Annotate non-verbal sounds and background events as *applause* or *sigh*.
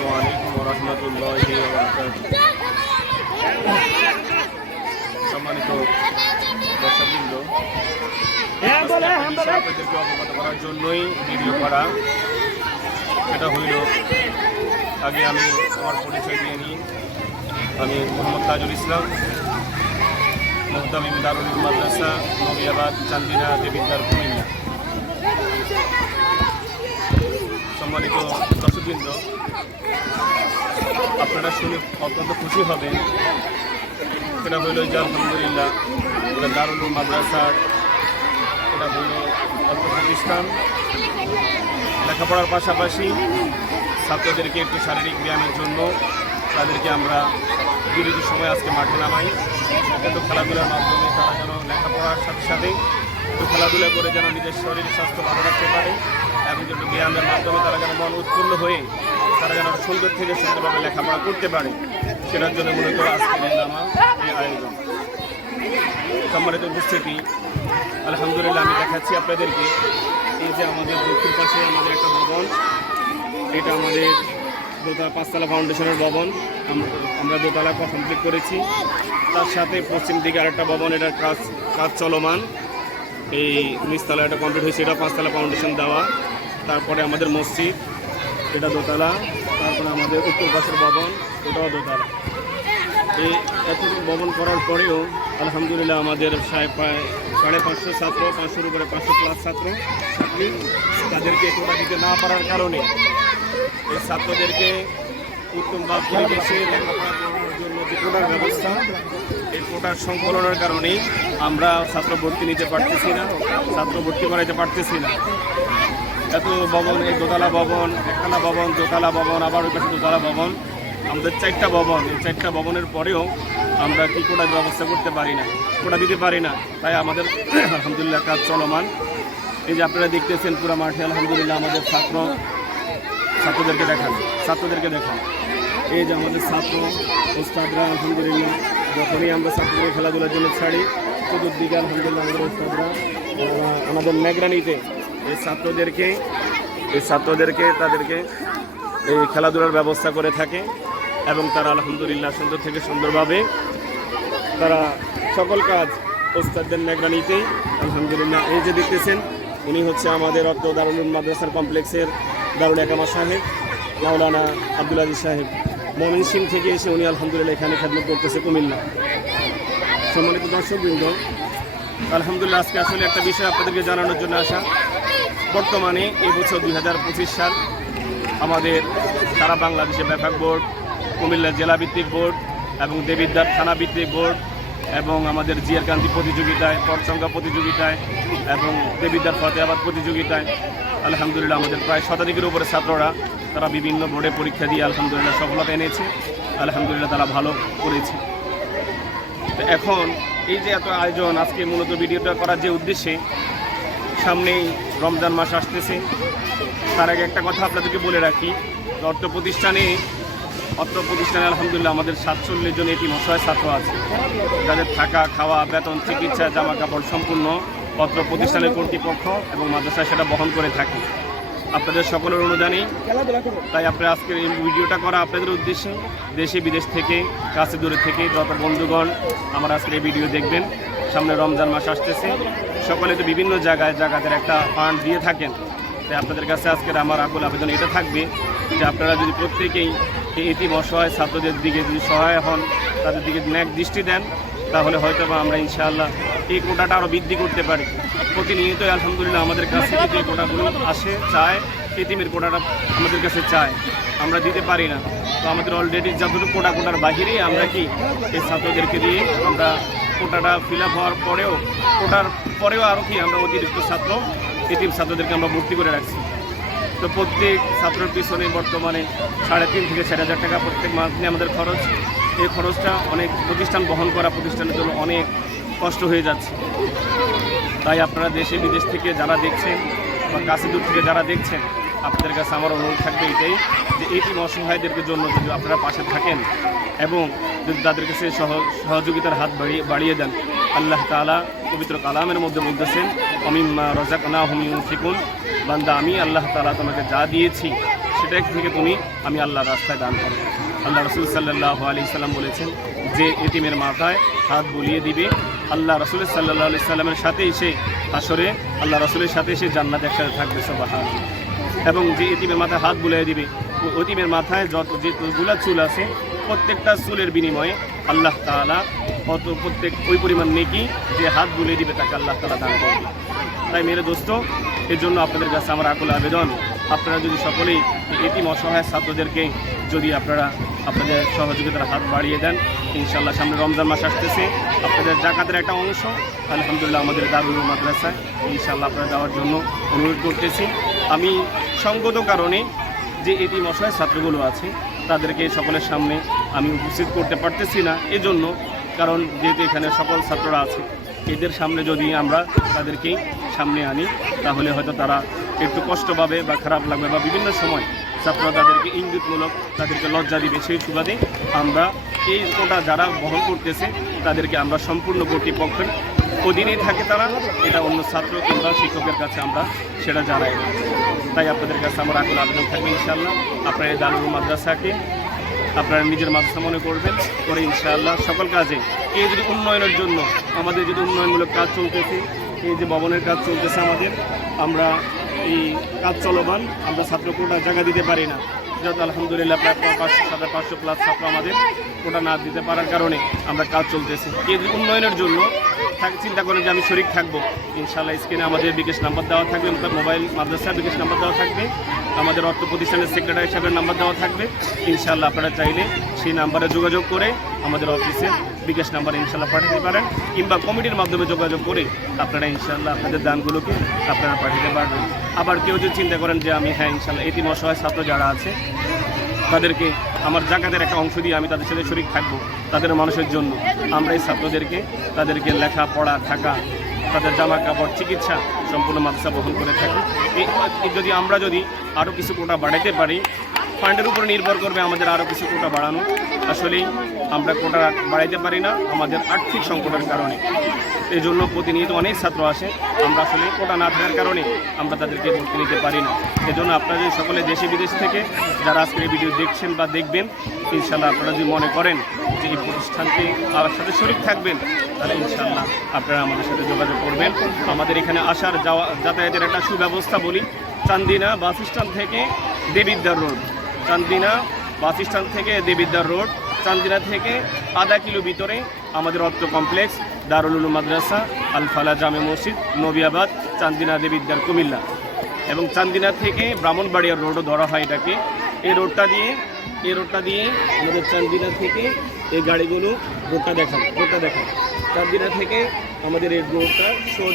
আসসালামু আলাইকুম রহমতুল্লাহি সম্মানিত দর্শকবৃন্দ আপনাদেরকে অবগত করার জন্যই ভিডিও করা এটা হইল আগে আমি আমার পরিচয় দিয়ে নিই আমি মোহাম্মদ তাজুল ইসলাম মুহতামিম দারুল মাদ্রাসা নবিয়াবাদ চান্দিনা দেবিদ্বার কুমিল্লা সম্মানিত দর্শকবৃন্দ আপনারা শুনে অত্যন্ত খুশি হবেন। এটা হইল যে আলহামদুলিল্লাহ, এটা দারুল মাদ্রাসার এটা হইল অর্থ প্রতিষ্ঠান। লেখাপড়ার পাশাপাশি ছাত্রদেরকে একটু শারীরিক ব্যায়ামের জন্য তাদেরকে আমরা বিরতি সময় আজকে মাঠে নামাই। একটু খেলাধুলার মাধ্যমে তারা যেন লেখাপড়ার সাথে সাথে একটু খেলাধুলা করে যেন নিজের শরীর স্বাস্থ্য ভালো রাখতে পারে। এবং একটু ব্যায়ামের মাধ্যমে তারা যেন মন উৎফুল্ল হয়ে তারা যেন সুন্দর থেকে সুন্দরভাবে লেখাপড়া করতে পারে, সেটার জন্য মূলত আজকের এই আয়োজন। সম্মানিত উপস্থিতি, আলহামদুলিল্লাহ আমি দেখাচ্ছি আপনাদেরকে। এই যে আমাদের দক্ষিণ পাশে আমাদের একটা ভবন, এটা আমাদের দোতলা পাঁচতলা ফাউন্ডেশনের ভবন। আমরা দোতলা কমপ্লিট করেছি। তার সাথে পশ্চিম দিকে আরেকটা ভবন, এটার কাজ কাজ চলমান। এই নিচতলা এটা কমপ্লিট হয়েছে, এটা পাঁচতলা ফাউন্ডেশন দেওয়া। তারপরে আমাদের মসজিদ, এটা দোতলা। তারপরে আমাদের উত্তর পাশের ভবন, ওটাও দোতলা এই এতটুকু ভবন করার পরেও আলহামদুলিল্লাহ আমাদের সাড়ে পাঁচশো ছাত্র, পাঁচশোর উপরে পাঁচশো প্লাস ছাত্র, ছাত্রী তাদেরকে কোটা দিতে না পারার কারণে এই ছাত্রদেরকে উত্তম বা পরিবেশে লেখাপড়া করানোর জন্য যে কোটার ব্যবস্থা, এই কোটার সংকলনের কারণেই আমরা ছাত্র ভর্তি নিতে পারতেছি না, ছাত্র ভর্তি করাইতে পারতেছি না। এত ভবন, এই দোতলা ভবন একতলা ভবন, দোতলা ভবন, আবার ওই পাশে দোতলা ভবন। আমাদের চারটা ভবন, এই চারটা ভবনের পরেও আমরা কি কোটার ব্যবস্থা করতে পারি না, কোটা দিতে পারি না। তাই আমাদের *clears throat* আলহামদুলিল্লাহ কাজ চলমান। এই যে আপনারা দেখতেছেন পুরো মাঠে, আলহামদুলিল্লাহ আমাদের ছাত্র, ছাত্রদেরকে দেখান ছাত্রদেরকে দেখান। এই যে আমাদের ছাত্র, ওস্তাদরা, আলহামদুলিল্লাহ, যখনই আমরা ছাত্রদের খেলাধুলার জন্য ছাড়ি, চতুর্দিকে আলহামদুলিল্লাহ আমাদের ওস্তাদরা আমাদের মেঘরানিতে এই ছাত্রদেরকে এই ছাত্রদেরকে তাদেরকে এই খেলাধুলার ব্যবস্থা করে থাকে এবং তারা আলহামদুলিল্লাহ সুন্দর থেকে সুন্দরভাবে তারা সকল কাজ ওস্তাদদের নেগরানিতেই আলহামদুলিল্লাহ এই যে দেখতেছেন, উনি হচ্ছে আমাদের অত্র দারুল মাদ্রাসার কমপ্লেক্সের দারুল একামা সাহেব, মাওলানা আব্দুল আজিজ সাহেব। মমিন সিং থেকে এসে উনি আলহামদুলিল্লাহ এখানে খেদমত করতেছে কুমিল্লা। সম্মানিত দর্শকবৃন্দ, আলহামদুলিল্লাহ আজকে আসলে একটা বিষয় আপনাদেরকে জানানোর জন্য আসা। বর্তমানে এবছর দুই হাজার পঁচিশ সাল আমাদের সারা বাংলাদেশে ব্যাপক বোর্ড কুমিল্লা জেলা ভিত্তিক বোর্ড এবং দেবিদ্বার থানা ভিত্তিক বোর্ড এবং আমাদের জিয়ার কান্তি প্রতিযোগিতায় পরসংখ্যা প্রতিযোগিতায় এবং দেবিদ্বার ফতেহাবাদ প্রতিযোগিতায় আলহামদুলিল্লাহ আমাদের প্রায় শতাধিকের উপরে ছাত্ররা তারা বিভিন্ন বোর্ডে পরীক্ষা দিয়ে আলহামদুলিল্লাহ সফলতা এনেছে, আলহামদুলিল্লাহ তারা ভালো করেছে। তো এখন এই যে এত আয়োজন, আজকে মূলত ভিডিওটা করার যে উদ্দেশ্যে সামনেই রমজান মাস আসতেছে। তার আগে একটা কথা আপনাদেরকে বলে রাখি অর্থ প্রতিষ্ঠানে অর্থ প্রতিষ্ঠানে আলহামদুলিল্লাহ আমাদের সাতচল্লিশ জন এটি অসহায় ছাত্র আছে। যাদের থাকা, খাওয়া, বেতন, চিকিৎসা জামা কাপড় সম্পূর্ণ অত্র প্রতিষ্ঠানের কর্তৃপক্ষ এবং মাদ্রাসা সেটা বহন করে থাকে। আপনাদের সকলের অনুদানেই তাই আপনার আজকের এই ভিডিওটা করা আপনাদের উদ্দেশ্যে। দেশে, বিদেশ থেকে, কাছে দূরে থেকে, যত বন্ধুগণ আমার আজকের এই ভিডিও দেখবেন, সামনে রমজান মাস আসতেছে। সকলে তো বিভিন্ন জায়গায় জায়গাদের একটা ফান্ড দিয়ে থাকেন। তাই আপনাদের কাছে আজকের আমার আকুল আবেদন এটা থাকবে যে আপনারা যদি প্রত্যেকেই এই এতিম অসহায় ছাত্রদের দিকে যদি সহায় হন, তাদের দিকে ন্যাক দৃষ্টি দেন, তাহলে হয়তো বা আমরা ইনশাআল্লাহ এই কোটাটা আরও বৃদ্ধি করতে পারি। প্রতিনিয়তই আলহামদুলিল্লাহ আমাদের কাছে এই কোটাগুলো আসে, চায়, এতিমের কোটাটা আমাদের কাছে চায়। আমরা দিতে পারি না। তো আমাদের অলরেডি যতটুকু কোটা কোটার বাহিরেই আমরা কি, এই ছাত্রদেরকে দিয়ে আমরা কোটাটা ফিল হওয়ার পরেও, কোটার পরেও আরও কি আমরা অতিরিক্ত ছাত্র এটিম ছাত্রদেরকে আমরা ভর্তি করে রাখছি। তো প্রত্যেক ছাত্রের পিছনে বর্তমানে সাড়ে তিন থেকে চার হাজার টাকা প্রত্যেক মাস নিয়ে আমাদের খরচ। এই খরচটা অনেক প্রতিষ্ঠান বহন করা প্রতিষ্ঠানের জন্য অনেক কষ্ট হয়ে যাচ্ছে। তাই আপনারা দেশে বিদেশ থেকে যারা দেখছেন বা কাছে দূর থেকে যারা দেখছেন আপনাদের কাছে আমার অনুরোধ থাকবে এটাই যে এই টিম অসহায়দেরকে জন্য যদি আপনারা পাশে থাকেন এবং যদি তাদের কাছে সহ- সহযোগিতার হাত বাড়িয়ে বাড়িয়ে দেন, আল্লাহ তাআলা পবিত্র কালামের মধ্যে বলতেছেন, অমিম্মা রজাক না হুমিউ ফিকুন বান্দা, আমি আল্লাহ তাআলা তোমাকে যা দিয়েছি, সেটা থেকে তুমি, আমি আল্লাহ রাস্তায় দান করো আল্লাহ রসুল সাল্লাহ আলি সাল্লাম বলেছেন যে এতিমের মাথায় হাত বুলিয়ে দিবে। আল্লাহ রসুল সাল্লাহ আলি সাল্লামের সাথে এসে আসরে আল্লাহ রসুলের সাথে এসে জান্নাত একসাথে থাকবে সবাই এবং যে এতিমের মাথায় হাত বুলিয়ে দিবে ওই এতিমের মাথায় যত যেগুলা চুল আছে, প্রত্যেকটা চুলের বিনিময়ে আল্লাহ তাআলা কত প্রত্যেক, ওই পরিমাণ নেকি যে হাত বুলিয়ে দিবে তাকে আল্লাহ তালা দান করবে তাই মেরে দোস্ত, এর জন্য আপনাদের কাছে আমার আকুল আবেদন, আপনারা যদি সকলেই এতিম অসহায় ছাত্রদেরকে যদি আপনারা আপনাদের সহযোগিতার হাত বাড়িয়ে দেন ইনশাল্লাহ সামনে রমজান মাস আসতেছে, আপনাদের জাকাতের একটা অংশ, আলহামদুলিল্লাহ আমাদের দারুল মাদ্রাসায় ইনশাল্লাহ আপনারা দেওয়ার জন্য অনুরোধ করতেছি। আমি সঙ্গত কারণে যে এটি অসহায় ছাত্রগুলো আছে, তাদেরকে সকলের সামনে আমি উপস্থিত করতে পারতেছি না এজন্য, কারণ যেহেতু এখানে সকল ছাত্ররা আছে, এদের সামনে যদি আমরা তাদেরকেই সামনে আনি, তাহলে হয়তো তারা একটু কষ্ট পাবে বা খারাপ লাগবে বা বিভিন্ন সময় ছাত্ররা তাদেরকে ইঙ্গিতমূলক তাদেরকে লজ্জা দিবে, সেই সুবাদে আমরা এই কোটা যারা বহন করতেছে, তাদেরকে আমরা সম্পূর্ণ কর্তৃপক্ষের অধীনেই থাকে তারা এটা অন্য ছাত্র কিংবা শিক্ষকের কাছে আমরা সেটা জানাই। তাই আপনাদের কাছে আমার আকুল আবেদন থাকবে ইনশাআল্লাহ। আপনারা এই দারুল মাদ্রাসাকে, আপনারা নিজের মাদ্রাসা মনে করবেন করে ইনশাআল্লাহ সকল কাজে। এই যদি উন্নয়নের জন্য আমাদের যদি উন্নয়নমূলক কাজ চলতেছে, এই যে ভবনের কাজ চলতেছে আমাদের, আমরা এই কাজ চলমান, আমরা ছাত্র কোটা জায়গা দিতে পারি না। যত আলহামদুলিল্লাহ প্রায় পাঁচশো সাড়ে পাঁচশো প্লাস ছাত্র আমাদের কোটা না দিতে পারার কারণে আমরা কাজ চলতেছে। এই উন্নয়নের জন্য চিন্তা করেন যে আমি শরিক থাকব। ইনশাল্লাহ স্ক্রিনে আমাদের বিকাশ নাম্বার দেওয়া থাকবে মোবাইল মাদ্রাসার বিকাশ নাম্বার দেওয়া থাকবে। আমাদের অর্থ প্রতিষ্ঠানের সেক্রেটারি সাহেবের নাম্বার দেওয়া থাকবে। ইনশাল্লাহ আপনারা চাইলে সেই নাম্বারে যোগাযোগ করে আমাদের অফিসে বিকাশ নাম্বার ইনশাল্লাহ পাঠাতে পারেন, কিংবা কমিটির মাধ্যমে যোগাযোগ করে আপনারা ইনশাল্লাহ আপনাদের দানগুলোকে আপনারা পাঠাতে পারবেন। আবার কেউ যদি চিন্তা করেন যে আমি হ্যাঁ ইনশাল্লাহ এটি অসহায় ছাত্র যারা আছে, তাদেরকে আমার জাকাতের একটা অংশ দিয়ে আমি তাদের সাথে শরীর থাকব, তাদের মানুষের জন্য। আমরা এই ছাত্রদেরকে, তাদেরকে লেখা পড়া থাকা, তাদের জামা কাপড় চিকিৎসা সম্পূর্ণ মাদ্রাসা বহন করে থাকি। যদি আমরা যদি আরও কিছু কোটা বাড়াইতে পারি ফান্ডের উপর নির্ভর করবে আমাদের আরও কিছু কোটা বাড়ানো। আসলেই আমরা কোটা বাড়াইতে পারি না, আমাদের আর্থিক সংকটের কারণে। এই জন্য প্রতিনিয়ত অনেক ছাত্র আসে, আমরা আসলে কোটা না থাকার কারণে আমরা তাদেরকে ভর্তি নিতে পারি না। এজন্য আপনারা যদি সকলে দেশে বিদেশ থেকে যারা আজকের এই ভিডিও দেখছেন বা দেখবেন ইনশাল্লাহ আপনারা যদি মনে করেন যে এই প্রতিষ্ঠানকে আমার সাথে শরিক থাকবেন, তাহলে ইনশাল্লাহ আপনারা আমাদের সাথে যোগাযোগ করবেন। আমাদের এখানে আসার যাওয়া, যাতায়াতের একটা সুব্যবস্থা বলি, চান্দিনা বাস স্ট্যান্ড থেকে Debidwar road. Chandina bus stand থেকে দেবিদ্যার রোড। চান্দিনা থেকে আধা কিলো ভিতরে আমাদের অর্থ কমপ্লেক্স, দারুল উলুম মাদ্রাসা আল ফালা জামে মসজিদ, নবিয়াবাদ, চান্দিনা দেবিদ্যার কুমিল্লা। এবং চান্দিনা থেকে ব্রাহ্মণবাড়িয়ার রোডও ধরা হয় এটাকে। এই রোডটা দিয়ে, এই রোডটা দিয়ে আমাদের চান্দিনা থেকে এই গাড়িগুলো রোডটা দেখান রোডটা দেখান। চান্দিনা থেকে আমাদের এই রোডটা সোজা